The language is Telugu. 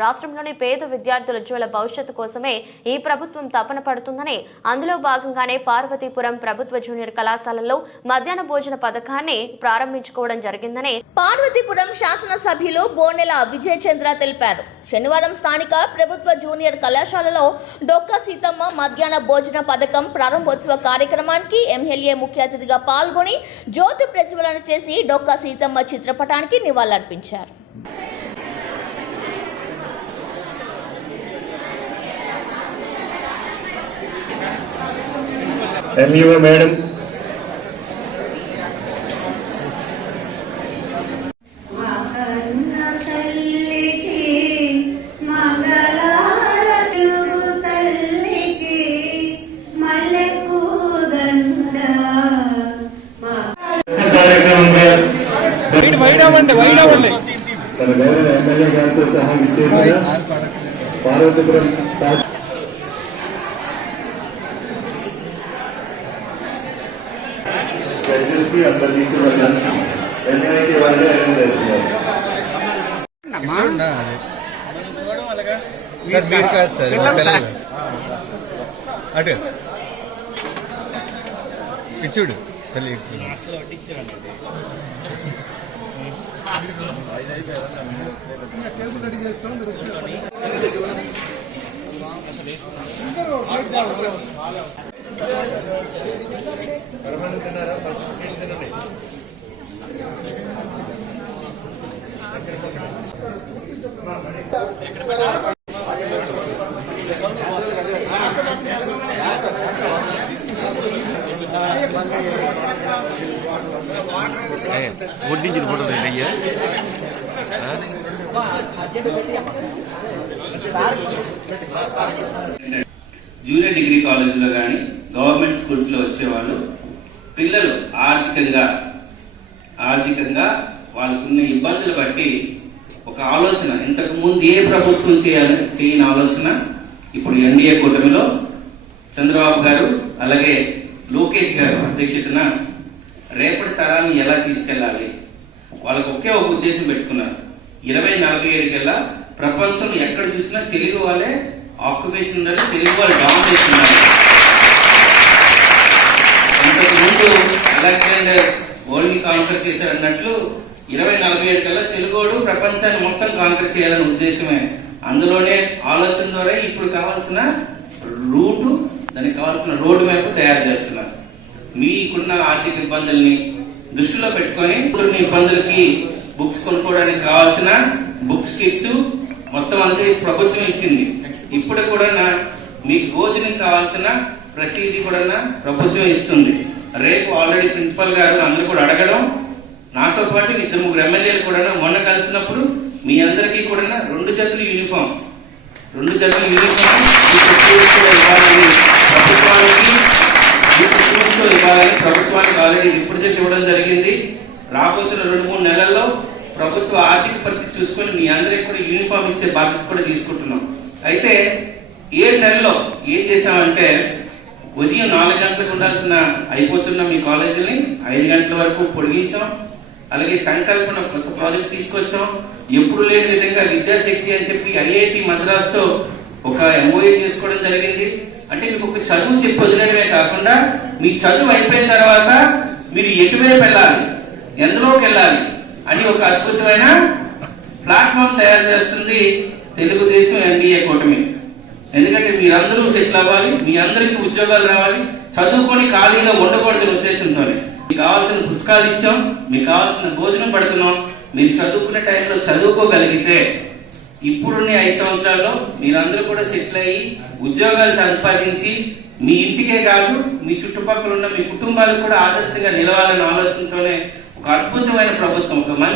రాష్ట్రంలోని పేద విద్యార్థుల ఉజ్వల భవిష్యత్తు కోసమే ఈ ప్రభుత్వం తపన పడుతుందని అందులో భాగంగానే పార్వతీపురం ప్రభుత్వ జూనియర్ కళాశాలలో మధ్యాహ్న భోజన పథకాన్ని ప్రారంభించుకోవడం జరిగిందని పార్వతీపురం శాసనసభ్యులు బోనెల విజయ చంద్ర తెలిపారు. శనివారం స్థానిక ప్రభుత్వ జూనియర్ కళాశాలలో డొక్కా సీతమ్మ మధ్యాహ్న భోజన పథకం ప్రారంభోత్సవ కార్యక్రమానికి ఎమ్మెల్యే ముఖ్య అతిథిగా పాల్గొని జ్యోతి ప్రజ్వలన చేసి డొక్కా సీతమ్మ చిత్రపటానికి నివాళులర్పించారు. ఎమ్మెల్యే గారితో సహా విచ్చేసిన పార్వతీపురం తా- దయచేసి అందరికీ కూడా ఎన్ఐటి వాళ్ళే అరేంజ్ చేస్తున్నారు సార్ మీరు కాదు సార్ పిల్లలు అటు ఇటు చూడు తల్లి ఇటు చూడు వడ్డించిన ఫోటో అయ్యా జూనియర్ డిగ్రీ కాలేజీలో కానీ గవర్నమెంట్ స్కూల్స్లో వచ్చేవాళ్ళు పిల్లలు ఆర్థికంగా ఆర్థికంగా వాళ్ళకున్న ఇబ్బందులు బట్టి ఒక ఆలోచన. ఇంతకు ముందు ఏ ప్రభుత్వం చేయాలని చేయని ఆలోచన ఇప్పుడు ఎన్డీఏ కూటమిలో చంద్రబాబు గారు అలాగే లోకేష్ గారు అధ్యక్షతన రేపటి తరాన్ని ఎలా తీసుకెళ్ళాలి? వాళ్ళకు ఒకే ఒక ఉద్దేశం పెట్టుకున్నారు. ఇరవై నలభై ఏడుకెల్లా ప్రపంచం ఎక్కడ చూసినా తెలుగు వాళ్ళే ఆక్యుపేషన్ ఉండాలి తెలుగు వాళ్ళు డామినేషన్ ఉండాలి. ఇంతకు ముందు అలెగ్జాండర్ వరల్డ్ని కాంకర్ చేశారు అన్నట్లు ఇరవై నలభై ఏడు కల్లా తెలుగోడు ప్రపంచాన్ని మొత్తం కాంకర్ చేయాలనే ఉద్దేశమే. అందులోనే ఆలోచన ద్వారా ఇప్పుడు కావాల్సిన రూటు దానికి కావాల్సిన రోడ్డు మ్యాప్ తయారు చేస్తున్నారు. మీకున్న ఆర్థిక ఇబ్బందుల్ని దృష్టిలో పెట్టుకొని ఇబ్బందులకి బుక్స్ కొనుక్కోవడానికి కావాల్సిన బుక్స్ కిట్స్ మొత్తం అంతా ప్రభుత్వం ఇచ్చింది. ఇప్పుడు కూడా నా- మీకు భోజనం కావాల్సిన ప్రతిదీ కూడా ప్రభుత్వం ఇస్తుంది. రేపు ఆల్రెడీ ప్రిన్సిపల్ గారు అందరూ కూడా అడగడం నాతో పాటు ఇద్దరు ముగ్గురు ఎమ్మెల్యేలు కూడా మొన్న కలిసినప్పుడు మీ అందరికీ కూడా రెండు జతలు యూనిఫామ్ రెండు జతలు యూనిఫామ్ రాబోతున్న రెండు మూడు నెలల్లో ప్రభుత్వ ఆర్థిక పరిస్థితి చూసుకొని మీ అందరికి కూడా యూనిఫామ్ ఇచ్చే బాధ్యత కూడా తీసుకుంటున్నాం. అయితే ఏడు నెలలో ఏం చేశామంటే ఉదయం నాలుగు గంటలకు ఉండాల్సిన అయిపోతున్న మీ కాలేజీని ఐదు గంటల వరకు పొడిగించాం. అలాగే సంకల్పన కొత్త ప్రాజెక్ట్ తీసుకొచ్చాం. ఎప్పుడు లేని విధంగా విద్యాశక్తి అని చెప్పి ఐఐటి మద్రాస్తో ఒక ఎంఓఏ చేసుకోవడం జరిగింది. అంటే మీకు ఒక చదువు చెప్పి వదిలేయడమే కాకుండా మీ చదువు అయిపోయిన తర్వాత మీరు ఎటువైపు వెళ్ళాలి? ఎందులోకి వెళ్ళాలి అని ఒక అద్భుతమైన ప్లాట్ఫామ్ తయారు చేస్తుంది తెలుగుదేశం ఎన్డీఏ కూటమి. ఎందుకంటే మీరందరూ సెటిల్ అవ్వాలి మీ అందరికీ ఉద్యోగాలు రావాలి చదువుకొని ఖాళీగా ఉండకూడదనే ఉద్దేశంతోనే. మీకు కావాల్సిన పుస్తకాలు ఇచ్చాం మీకు కావాల్సిన భోజనం పెడుతున్నాం మీరు చదువుకునే టైంలో చదువుకోగలిగితే ఇప్పుడున్న ఐదు సంవత్సరాల్లో మీరందరూ కూడా సెటిల్ అయ్యి ఉద్యోగాలు సంపాదించి మీ ఇంటికే కాదు మీ చుట్టుపక్కల ఉన్న మీ కుటుంబాలకు కూడా ఆదర్శంగా నిలవాలనే ఆలోచనతోనే ఒక అద్భుతమైన ప్రభుత్వం ఒక మంచి